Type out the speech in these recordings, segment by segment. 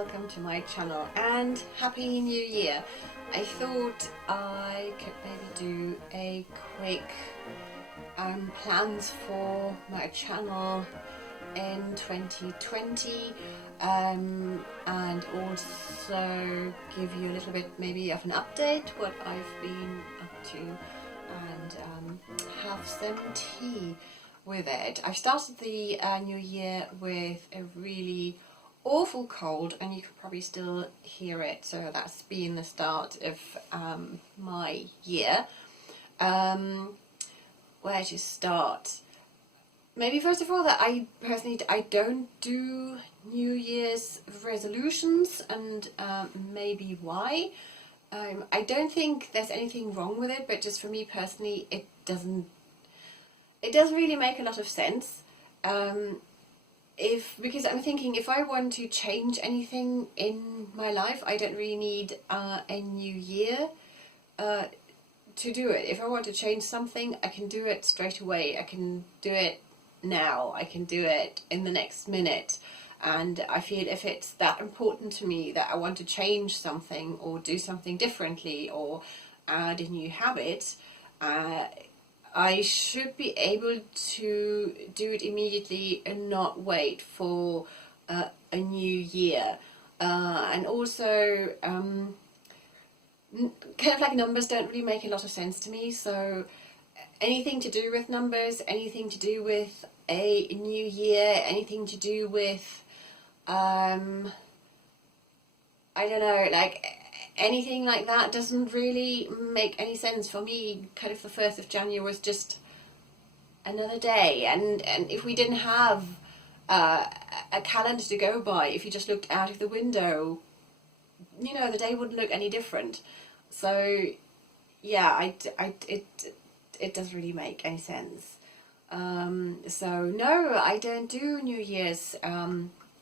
welcome to my channel and Happy New Year. I thought I could maybe do a quick plans for my channel in 2020 and also give you a little bit maybe of an update what I've been up to and have some tea with it. I've started the new year with a really awful cold and you can probably still hear it, so that's been the start of my year. Where to start? Maybe first of all that I personally don't do New Year's resolutions, and maybe why. I don't think there's anything wrong with it, but just for me personally it doesn't really make a lot of sense. Because I'm thinking if I want to change anything in my life, I don't really need a new year to do it. If I want to change something, I can do it straight away. I can do it now. I can do it in the next minute. And I feel if it's that important to me that I want to change something or do something differently or add a new habit, I should be able to do it immediately and not wait for a new year. And also, kind of like numbers don't really make a lot of sense to me. So anything to do with numbers, anything to do with a new year, anything to do with, I don't know, like anything like that doesn't really make any sense for me. Kind of the 1st of January was just another day, and if we didn't have a calendar to go by, if you just looked out of the window, you know, the day wouldn't look any different. So yeah, it doesn't really make any sense. So no, I don't do New Year's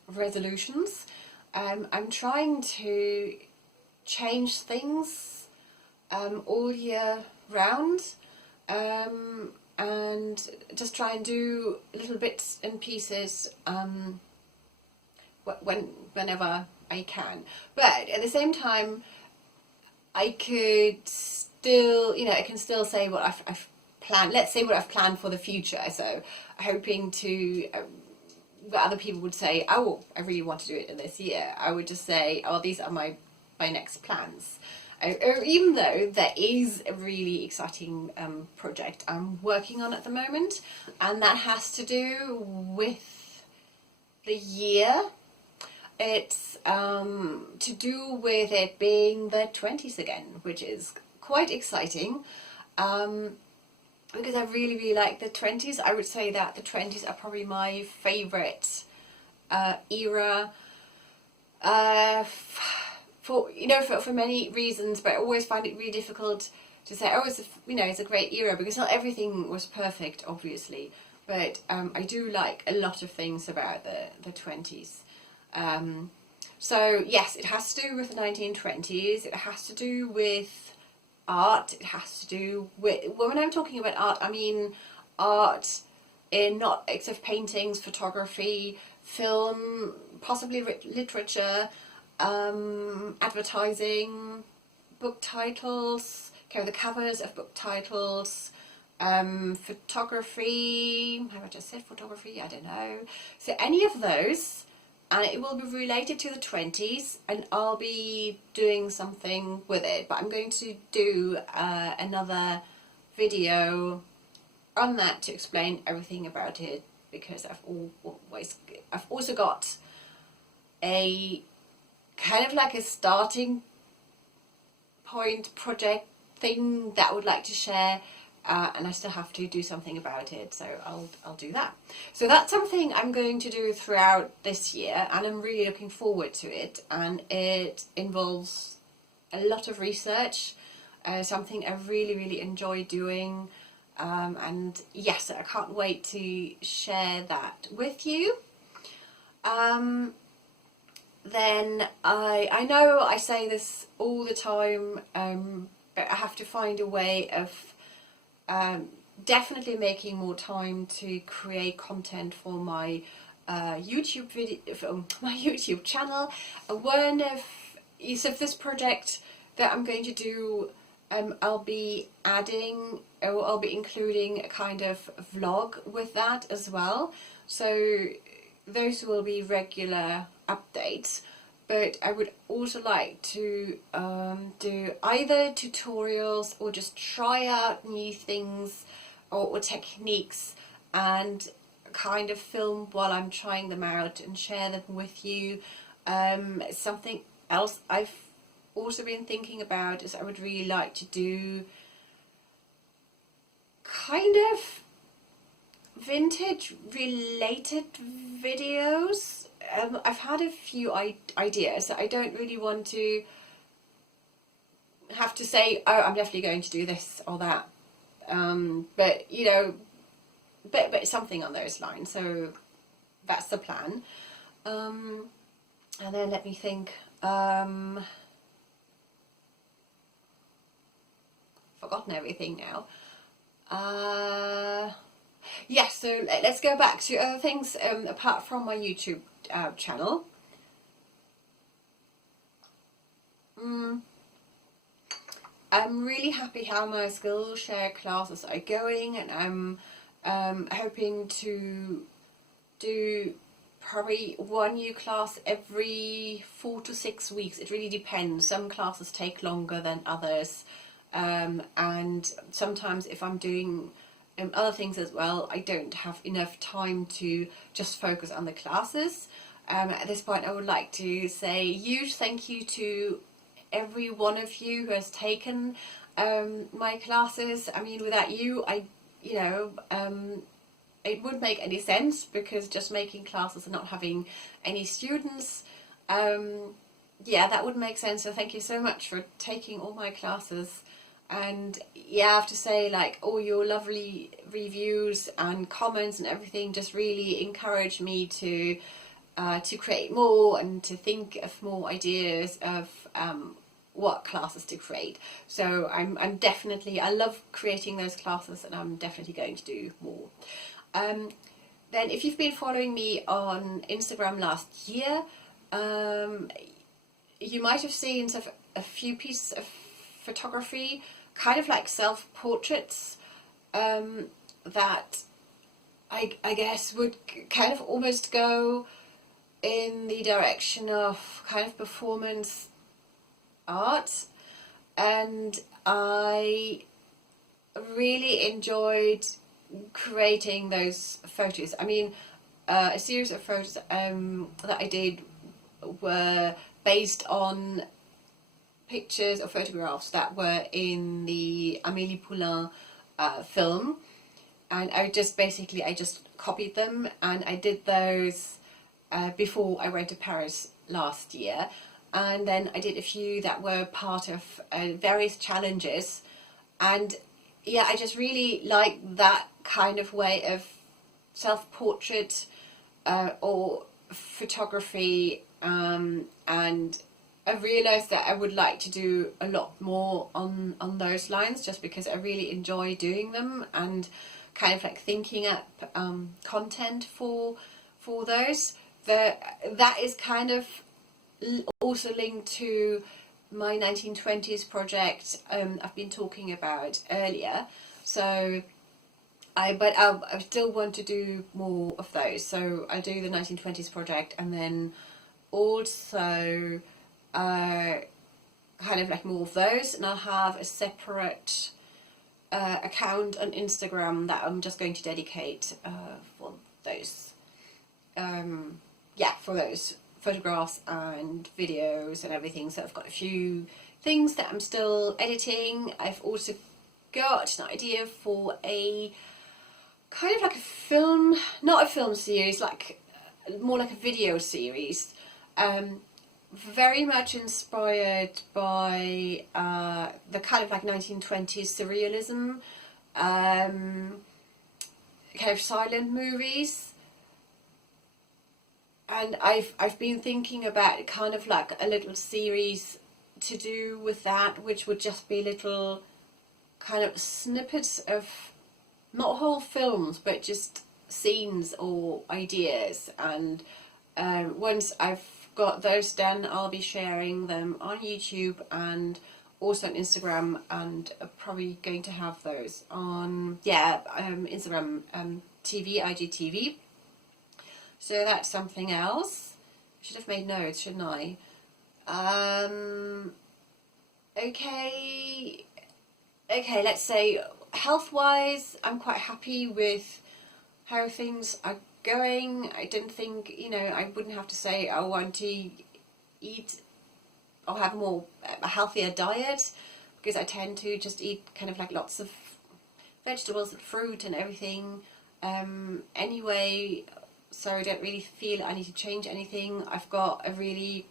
resolutions. I'm trying to change things all year round, and just try and do little bits and pieces whenever I can. But at the same time, I could still, you know, I can still say what I've planned. Let's say what I've planned for the future. So hoping to. What other people would say, oh, I really want to do it in this year. I would just say, oh, these are my next plans. Or even though there is a really exciting project I'm working on at the moment, and that has to do with the year. It's to do with it being the 20s again, which is quite exciting. Because I really like the 20s. I would say that the 20s are probably my favourite era for many reasons, but I always find it really difficult to say, oh, it's a great era, because not everything was perfect, obviously, but I do like a lot of things about the 20s. So yes, it has to do with the 1920s, it has to do with art, it has to do with, when I'm talking about art, I mean art in not except paintings, photography, film, possibly literature, advertising, book titles, the covers of book titles, photography, have I just said photography? I don't know. So any of those, and it will be related to the 20s, and I'll be doing something with it. But I'm going to do another video on that to explain everything about it, because I've also got a kind of like a starting point project thing that I would like to share. And I still have to do something about it, so I'll do that. So that's something I'm going to do throughout this year, and I'm really looking forward to it. And it involves a lot of research, something I really enjoy doing. And yes, I can't wait to share that with you. Then I know I say this all the time, but I have to find a way of definitely making more time to create content for my YouTube video from my YouTube channel. One of this project that I'm going to do, I'll be adding, or I'll be including a kind of vlog with that as well. So those will be regular updates. But I would also like to do either tutorials or just try out new things or techniques and kind of film while I'm trying them out and share them with you. Something else I've also been thinking about is I would really like to do kind of vintage related videos. I've had a few ideas. I don't really want to have to say, oh, I'm definitely going to do this or that. But you know, but something on those lines. So that's the plan. And then let me think. Forgotten everything now. Yes, so let's go back to other things apart from my YouTube channel. I'm really happy how my Skillshare classes are going, and I'm hoping to do probably one new class every 4 to 6 weeks. It really depends. Some classes take longer than others, and sometimes if I'm doing other things as well, I don't have enough time to just focus on the classes. At this point, I would like to say a huge thank you to every one of you who has taken my classes. I mean, without you, it wouldn't make any sense, because just making classes and not having any students, that wouldn't make sense. So thank you so much for taking all my classes. And yeah, I have to say, like, all your lovely reviews and comments and everything just really encouraged me to create more and to think of more ideas of what classes to create. So I'm definitely, I love creating those classes, and I'm definitely going to do more. Then if you've been following me on Instagram last year, you might have seen sort of a few pieces of photography, kind of like self-portraits, that I guess would kind of almost go in the direction of kind of performance art, and I really enjoyed creating those photos. I mean, a series of photos that I did were based on pictures or photographs that were in the Amélie Poulain film, and I just copied them, and I did those before I went to Paris last year. And then I did a few that were part of various challenges, and yeah, I just really like that kind of way of self-portrait or photography, and I realised that I would like to do a lot more on those lines, just because I really enjoy doing them and kind of like thinking up content for those. That is kind of also linked to my 1920s project I've been talking about earlier. So I still want to do more of those. So I'll do the 1920s project, and then also kind of like more of those, and I'll have a separate account on Instagram that I'm just going to dedicate for those. For those photographs and videos and everything. So I've got a few things that I'm still editing. I've also got an idea for a kind of like a film, not a film series, like more like a video series, very much inspired by the kind of like 1920s surrealism, kind of silent movies. And I've been thinking about kind of like a little series to do with that, which would just be little kind of snippets of, not whole films, but just scenes or ideas, and once I've got those done, I'll be sharing them on YouTube and also on Instagram, and probably going to have those on Instagram TV, IGTV. So that's something else. I should have made notes, shouldn't I? Okay, let's say health-wise, I'm quite happy with how things are going. I didn't think, I wouldn't have to say I want to eat or have a healthier diet, because I tend to just eat kind of like lots of vegetables and fruit and everything anyway, so I don't really feel I need to change anything. I've got a really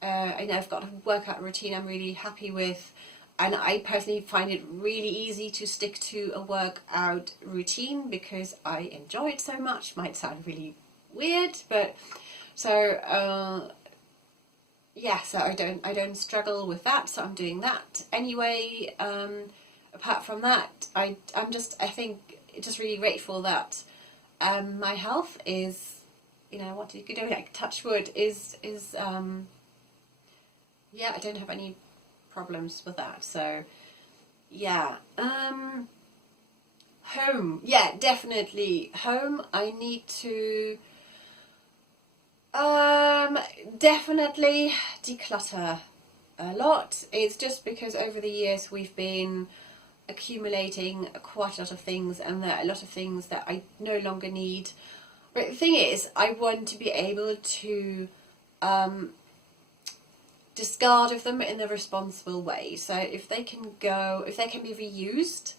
I've got a workout routine I'm really happy with, and I personally find it really easy to stick to a workout routine because I enjoy it so much. Might sound really weird, but so so I don't struggle with that, so I'm doing that anyway. Apart from that, I think just really grateful that my health is, what you could do, like touch wood, is I don't have any problems with that. So home, definitely home. I need to definitely declutter a lot. It's just because over the years we've been accumulating quite a lot of things, and there are a lot of things that I no longer need. But the thing is, I want to be able to discard of them in a responsible way. So if they can be reused,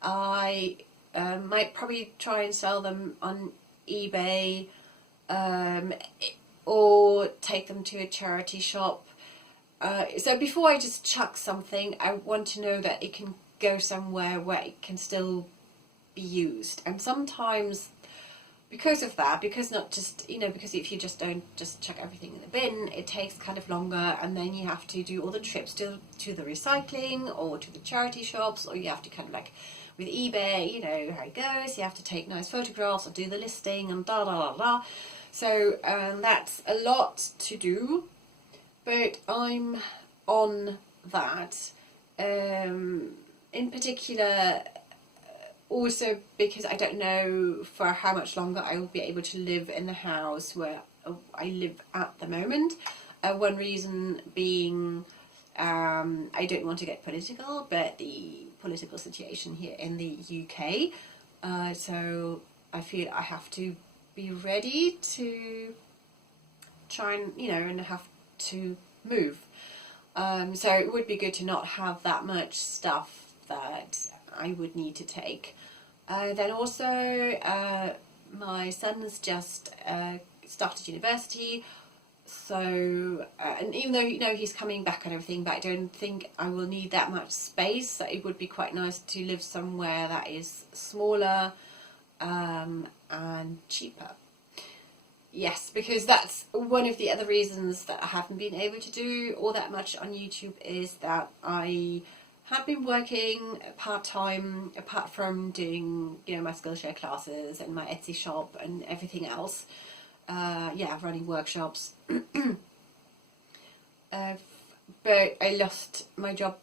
I might probably try and sell them on eBay, or take them to a charity shop. So before I just chuck something, I want to know that it can go somewhere where it can still be used. And sometimes because of that, because if you just don't just chuck everything in the bin, it takes kind of longer, and then you have to do all the trips to the recycling or to the charity shops, or you have to kind of like with eBay, you know how it goes, you have to take nice photographs or do the listing and da da da da. So that's a lot to do, but I'm on that. In particular, also because I don't know for how much longer I will be able to live in the house where I live at the moment. One reason being, I don't want to get political, but the political situation here in the UK. So I feel I have to be ready to try and have to move. So it would be good to not have that much stuff that I would need to take. Then also, my son has just started university, so and even though he's coming back and everything, but I don't think I will need that much space. So it would be quite nice to live somewhere that is smaller and cheaper. Yes, because that's one of the other reasons that I haven't been able to do all that much on YouTube, is that I have been working part-time, apart from doing my Skillshare classes and my Etsy shop and everything else. Running workshops. But I lost my job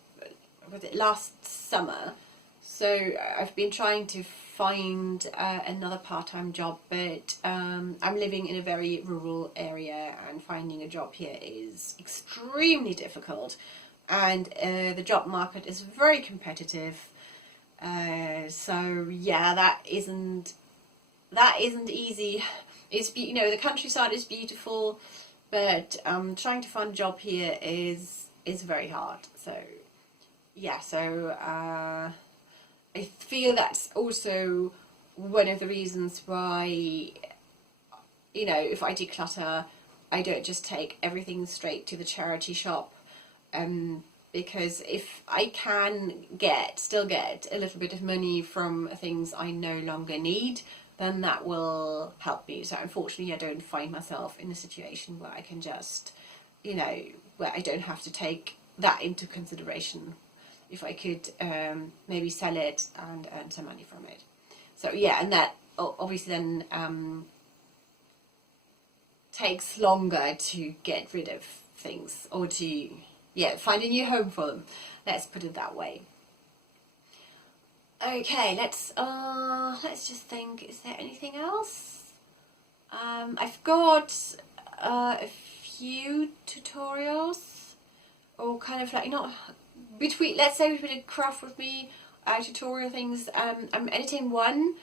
last summer, so I've been trying to find another part-time job, but I'm living in a very rural area, and finding a job here is extremely difficult, and the job market is very competitive. So that isn't easy. It's the countryside is beautiful, but trying to find a job here is very hard. So I feel that's also one of the reasons why, if I declutter, I don't just take everything straight to the charity shop, because if I can still get a little bit of money from things I no longer need, then that will help me. So unfortunately, I don't find myself in a situation where I can just, where I don't have to take that into consideration. If I could maybe sell it and earn some money from it. So and that obviously then takes longer to get rid of things, or to find a new home for them. Let's put it that way. Okay, let's just think. Is there anything else? I've got a few tutorials, or kind of like not between. Let's say between craft with me tutorial things. I'm editing one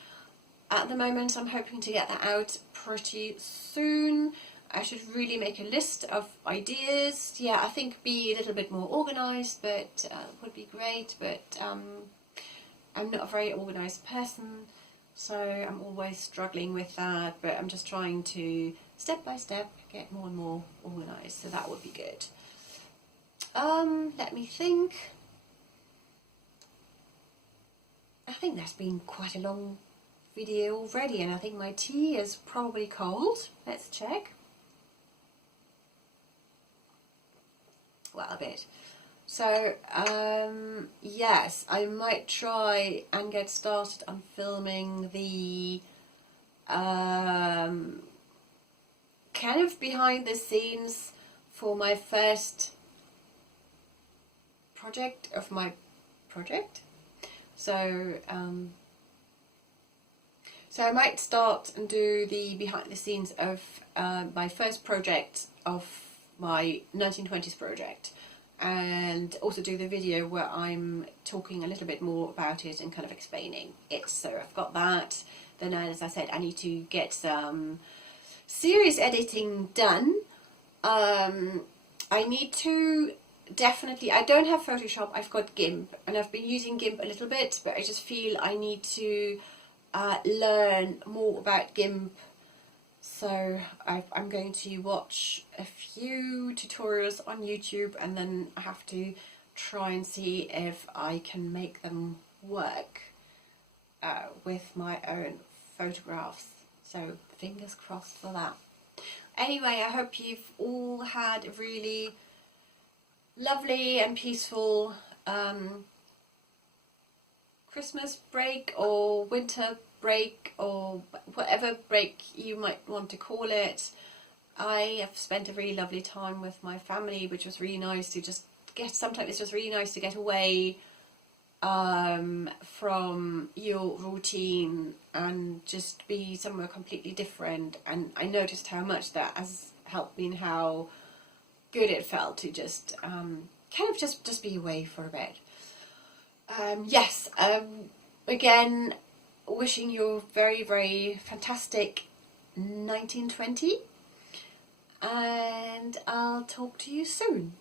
at the moment. I'm hoping to get that out pretty soon. I should really make a list of ideas. Yeah, I think be a little bit more organised, but would be great. But I'm not a very organised person, so I'm always struggling with that. But I'm just trying to step by step get more and more organised. So that would be good. Let me think. I think that's been quite a long video already, and I think my tea is probably cold. Let's check. Well, a bit. So yes, I might try and get started on filming the kind of behind the scenes for my first project of my project. So so I might start and do the behind the scenes of my first project of my 1920s project, and also do the video where I'm talking a little bit more about it and kind of explaining it. So I've got that. Then, as I said, I need to get some serious editing done. I need to definitely, I don't have Photoshop, I've got GIMP, and I've been using GIMP a little bit, but I just feel I need to learn more about GIMP. So I'm going to watch a few tutorials on YouTube, and then I have to try and see if I can make them work with my own photographs. So fingers crossed for that. Anyway, I hope you've all had a really lovely and peaceful Christmas break, or winter break, or whatever break you might want to call it. I have spent a really lovely time with my family, which was really nice to just get. Sometimes it's just really nice to get away from your routine and just be somewhere completely different. And I noticed how much that has helped me, and how good it felt to just kind of just be away for a bit. Yes, again, wishing you a very, very fantastic 1920, and I'll talk to you soon.